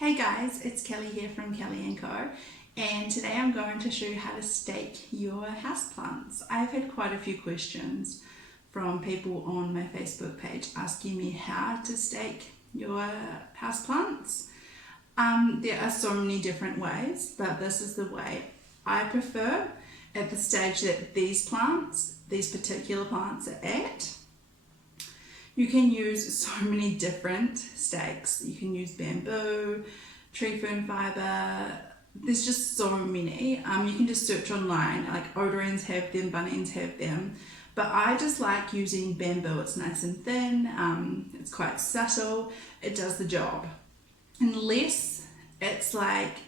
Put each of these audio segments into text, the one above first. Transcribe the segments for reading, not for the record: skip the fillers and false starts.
Hey guys, it's Kelly here from Kelly & Co, and today I'm going to show you how to stake your houseplants. I've had quite a few questions from people on my Facebook page asking me how to stake your houseplants. There are so many different ways, but this is the way I prefer at the stage that these particular plants are at. You can use so many different stakes. You can use bamboo, tree fern fibre, there's just so many. You can just search online, like Odorans have them, Bunnings have them. But I just like using bamboo. It's nice and thin, it's quite subtle, it does the job. Unless it's like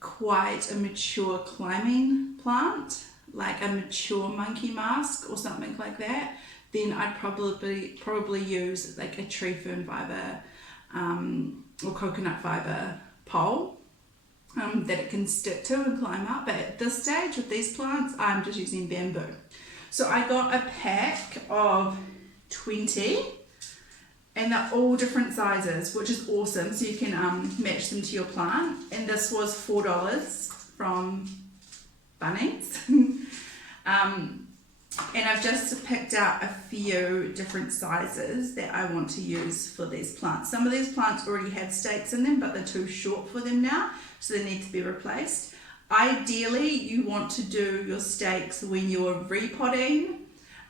quite a mature climbing plant, like a mature monkey mask or something like that, then I'd probably use like a tree fern fibre or coconut fibre pole that it can stick to and climb up. But at this stage with these plants, I'm just using bamboo. So I got a pack of 20 and they're all different sizes, which is awesome. So you can match them to your plant. And this was $4 from Bunnings. And I've just picked out a few different sizes that I want to use for these plants. Some of these plants already have stakes in them, but they're too short for them now, so they need to be replaced. Ideally, you want to do your stakes when you're repotting,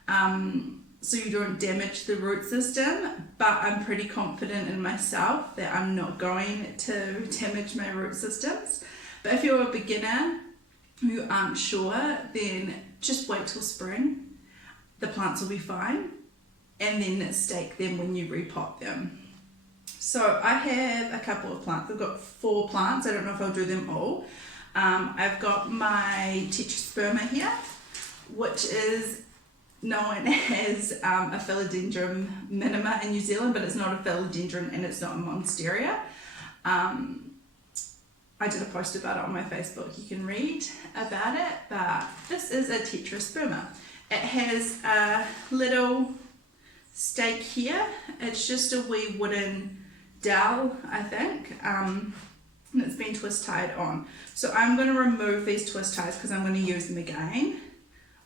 so you don't damage the root system, but I'm pretty confident in myself that I'm not going to damage my root systems. But if you're a beginner who aren't sure, then just wait till spring. The plants will be fine, and then stake them when you repot them. So I have a couple of plants. I've got 4 plants. I don't know if I'll do them all. I've got my Sperma here, which is known as a philodendron minima in New Zealand, but it's not a philodendron and it's not a monstera. I did a post about it on my Facebook. You can read about it, but this is a Sperma. It has a little stake here. It's just a wee wooden dowel, I think, and it's been twist tied on. So I'm going to remove these twist ties because I'm going to use them again.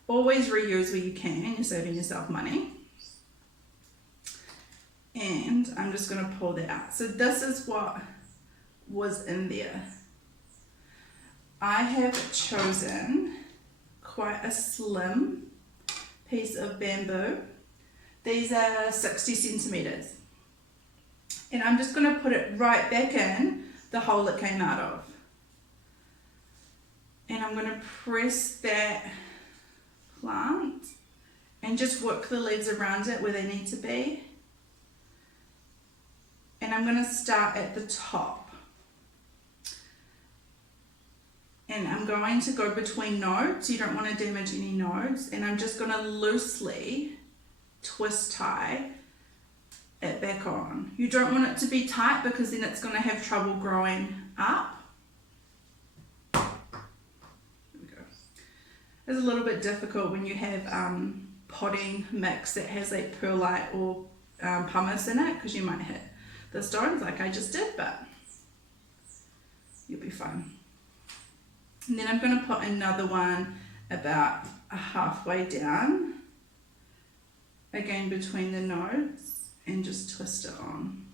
Always reuse where you can. You're saving yourself money. And I'm just going to pull that out. So this is what was in there. I have chosen quite a slim piece of bamboo. These are 60 centimeters. And I'm just going to put it right back in the hole it came out of. And I'm going to press that plant and just work the leaves around it where they need to be. And I'm going to start at the top. And I'm going to go between nodes. You don't want to damage any nodes. And I'm just going to loosely twist tie it back on. You don't want it to be tight because then it's going to have trouble growing up. There we go. It's a little bit difficult when you have potting mix that has like perlite or pumice in it, because you might hit the stones like I just did, but you'll be fine. And then I'm going to put another one about halfway down, again between the nodes, and just twist it on.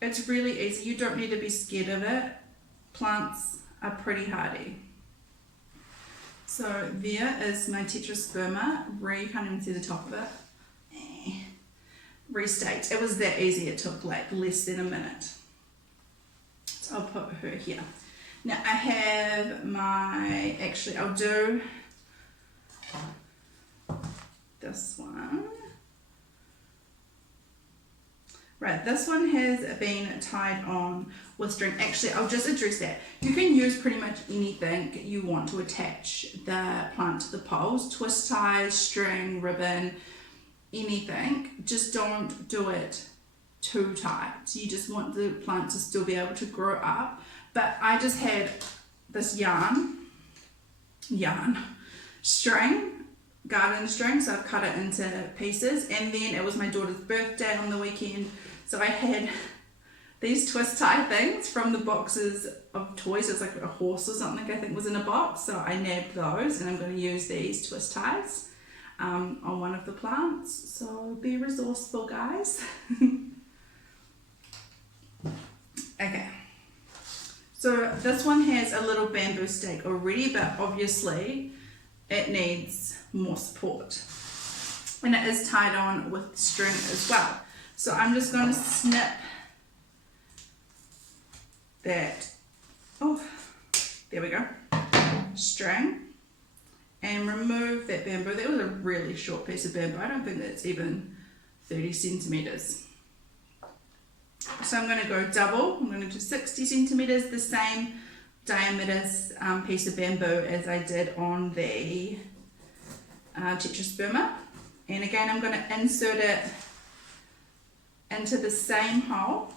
It's really easy. You don't need to be scared of it. Plants are pretty hardy. So there is my Sperma. You can't even see the top of it. Restaked. It was that easy. It took like less than a minute. I'll put her here. Now I have my, actually I'll do this one. Right, this one has been tied on with string. Actually, I'll just address that. You can use pretty much anything you want to attach the plant to the poles. Twist ties, string, ribbon, anything. Just don't do it too tight. So you just want the plant to still be able to grow up. But I just had this yarn string, garden string, so I've cut it into pieces. And then it was my daughter's birthday on the weekend, so I had these twist tie things from the boxes of toys. It's like a horse or something I think was in a box, so I nabbed those and I'm going to use these twist ties on one of the plants. So be resourceful, guys. Okay, so this one has a little bamboo stake already, but obviously it needs more support, and it is tied on with string as well. So I'm just going to snip that, oh, there we go, string, and remove that bamboo. That was a really short piece of bamboo. I don't think that's even 30 centimeters. So I'm going to go double. I'm going to do 60 centimeters, the same diameter piece of bamboo as I did on the Sperma. And again, I'm going to insert it into the same hole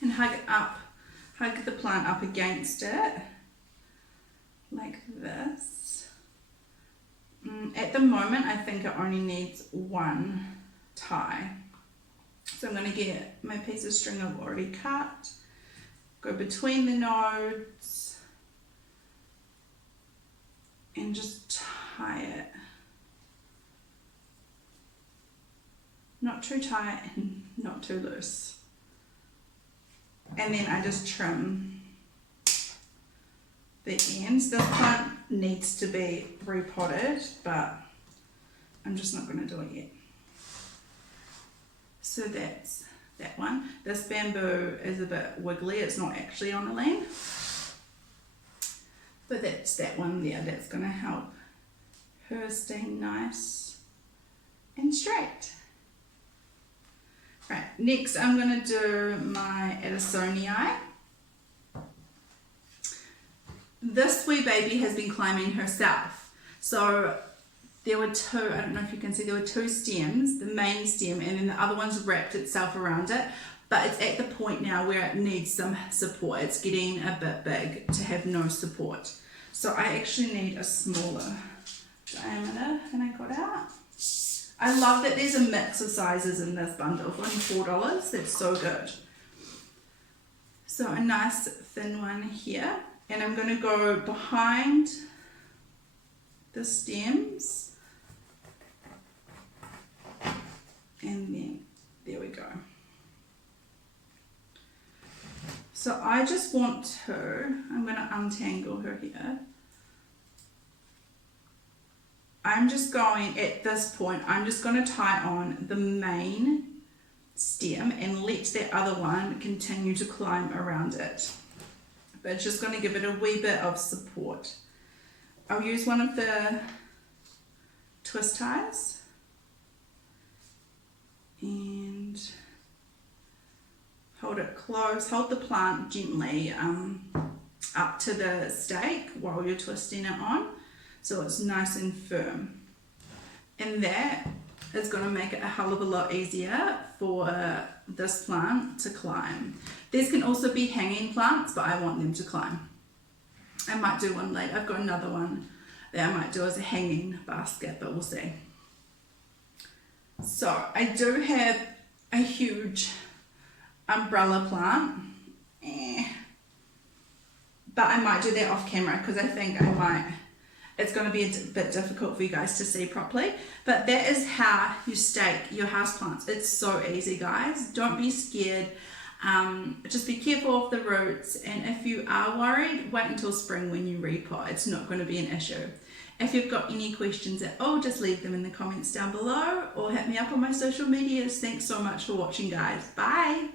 and hug the plant up against it like this. At the moment, I think it only needs one tie. So I'm going to get my piece of string I've already cut, go between the nodes, and just tie it. Not too tight and not too loose. And then I just trim the ends. This plant needs to be repotted, but I'm just not going to do it yet. So that's that one. This bamboo is a bit wiggly. It's not actually on a lean. But that's that one there. That's going to help her stay nice and straight. Right, next I'm going to do my Addisonii. This wee baby has been climbing herself. So there were two, I don't know if you can see, there were two stems, the main stem, and then the other one's wrapped itself around it. But it's at the point now where it needs some support. It's getting a bit big to have no support. So I actually need a smaller diameter than I got out. I love that there's a mix of sizes in this bundle for only $4. That's so good. So a nice thin one here. And I'm going to go behind the stems. And then, there we go. So I just want to, I'm going to untangle her here. I'm just going, at this point, I'm just going to tie on the main stem and let that other one continue to climb around it. But it's just going to give it a wee bit of support. I'll use one of the twist ties and hold it close, hold the plant gently up to the stake while you're twisting it on, so it's nice and firm. And that is going to make it a hell of a lot easier for this plant to climb. These can also be hanging plants, but I want them to climb. I might do one later. I've got another one that I might do as a hanging basket, but we'll see. So I do have a huge umbrella plant, but I might do that off camera because I think it's going to be a bit difficult for you guys to see properly. But that is how you stake your houseplants. It's so easy, guys. Don't be scared. Just be careful of the roots, and if you are worried, wait until spring when you repot. It's not going to be an issue. If you've got any questions at all, just leave them in the comments down below or hit me up on my social medias. Thanks so much for watching, guys. Bye.